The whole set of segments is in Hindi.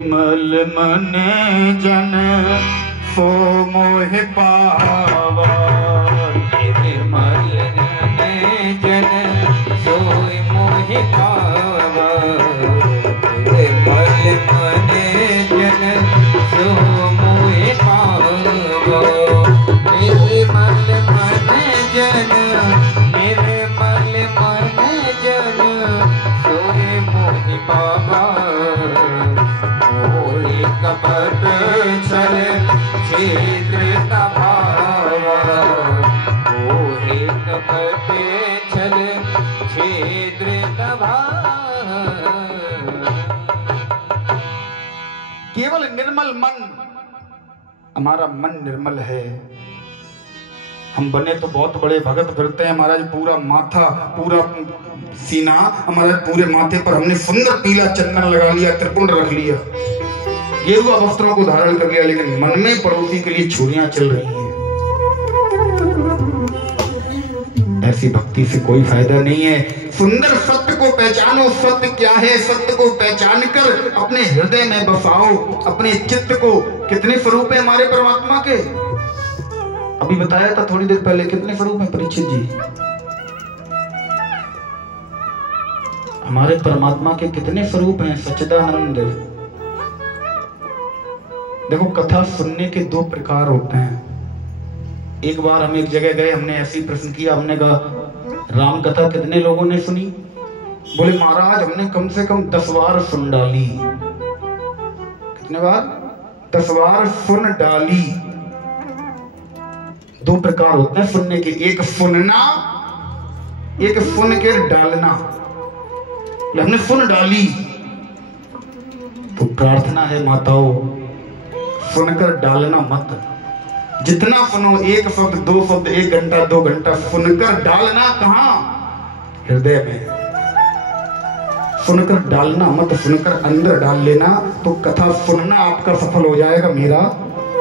मल मन जन सो मोह पावा, निर्मल जन सोय मोह पावा, निर्मल मन जन सो मोह पावा, निर्मल मन जन, निर्मल मन जन सोय मोह पावा। कपट छल छिद्र भावा, मोहे कपट छल छिद्र भावा। केवल निर्मल मन, हमारा मन निर्मल है। हम बने तो बहुत बड़े भगत फिरते हैं महाराज, पूरा माथा पूरा सीना हमारे पूरे माथे पर हमने सुंदर पीला चंदन लगा लिया, त्रिपुंड रख लिया, गेरुआ वस्त्रों को धारण कर लिया, लेकिन मन में पड़ोसी के लिए छुरियां चल रही हैं। ऐसी भक्ति से कोई फायदा नहीं है। सुंदर सत्य को पहचानो, सत्य क्या है, सत्य को पहचान कर अपने हृदय में बसाओ अपने चित्त को। कितने स्वरूप है हमारे परमात्मा के, अभी बताया था थोड़ी देर पहले, कितने स्वरूप है परीक्षित जी? हमारे परमात्मा के कितने स्वरूप हैं? सच्चिदानंद। देखो, कथा सुनने के दो प्रकार होते हैं। एक बार हम एक जगह गए, हमने ऐसी प्रश्न किया, हमने कहा राम कथा कितने लोगों ने सुनी? बोले महाराज हमने कम से कम 10 बार सुन डाली। कितने बार? 10 बार सुन डाली। दो प्रकार होते हैं सुनने के, एक सुनना, एक सुन के डालना। हमने सुन डाली तो प्रार्थना है माताओं, सुनकर डालना मत। जितना सुनो, एक शब्द, 2 शब्द, 1 घंटा 2 घंटा सुनकर डालना कहां? हृदय में। सुनकर डालना मत, सुनकर अंदर डाल लेना तो कथा सुनना आपका सफल हो जाएगा, मेरा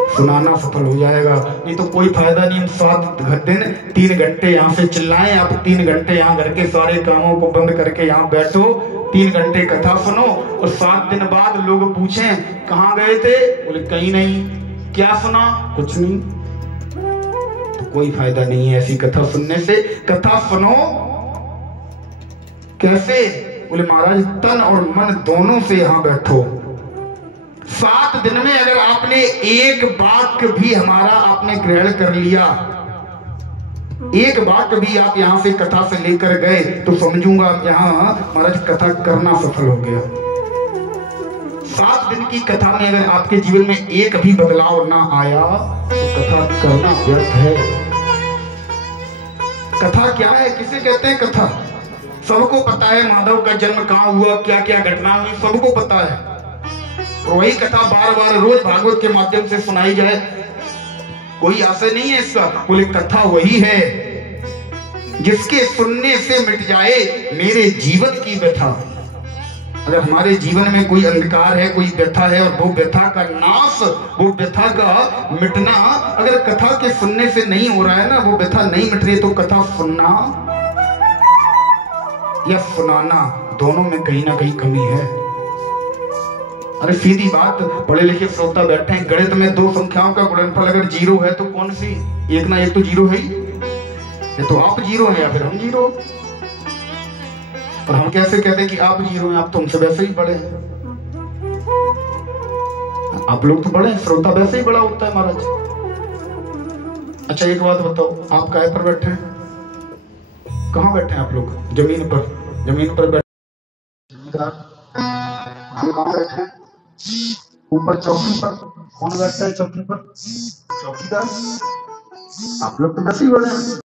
सुनाना सफल हो जाएगा। नहीं तो कोई फायदा नहीं। हम 7 दिन 3 घंटे यहाँ से चिल्लाएं, आप 3 घंटे यहाँ घर के सारे कामों को बंद करके यहाँ बैठो, 3 घंटे कथा सुनो और 7 दिन बाद लोग पूछें कहाँ गए थे? बोले कहीं नहीं। क्या सुना? कुछ नहीं। तो कोई फायदा नहीं है ऐसी कथा सुनने से। कथा सुनो कैसे? बोले महाराज तन और मन दोनों से यहाँ बैठो। 7 दिन में अगर आपने एक वाक्य भी हमारा आपने ग्रहण कर लिया, एक वाक्य भी आप यहां से कथा से लेकर गए, तो समझूंगा यहाँ महाराज कथा करना सफल हो गया। 7 दिन की कथा में अगर आपके जीवन में एक भी बदलाव ना आया तो कथा करना व्यर्थ है। कथा क्या है? किसे कहते हैं कथा? सबको पता है माधव का जन्म कहाँ हुआ, क्या क्या घटना हुई, सबको पता है। वही कथा बार बार रोज भागवत के माध्यम से सुनाई जाए, कोई आशा नहीं है इसका। बोले कथा वही है जिसके सुनने से मिट जाए मेरे जीवन की व्यथा। अगर हमारे जीवन में कोई अंधकार है, कोई व्यथा है, और वो व्यथा का नाश, वो व्यथा का मिटना अगर कथा के सुनने से नहीं हो रहा है ना, वो व्यथा नहीं मिट रही, तो कथा सुनना या सुनाना दोनों में कहीं ना कहीं कमी है। अरे सीधी बात, पढ़े लिखे श्रोता बैठे हैं, गणित में 2 संख्याओं का गुणनफल अगर 0 है तो कौन सी? एक ना एक तो 0 है ही। ये तो आप 0 हैं या फिर हम 0। और हम कैसे कहते हैं कि आप 0 हैं? आप तो हमसे वैसे ही बड़े हैं। आप लोग तो बड़े हैं, श्रोता वैसे ही बड़ा होता है महाराज। अच्छा एक बात बताओ, आप काय पर बैठे हैं? कहाँ बैठे हैं आप लोग? जमीन पर। जमीन पर बैठे बैठे ऊपर चौकी पर। कौन बैठता है चौकी पर? चौकीदार। आप लोग तो वैसे ही बड़े हैं।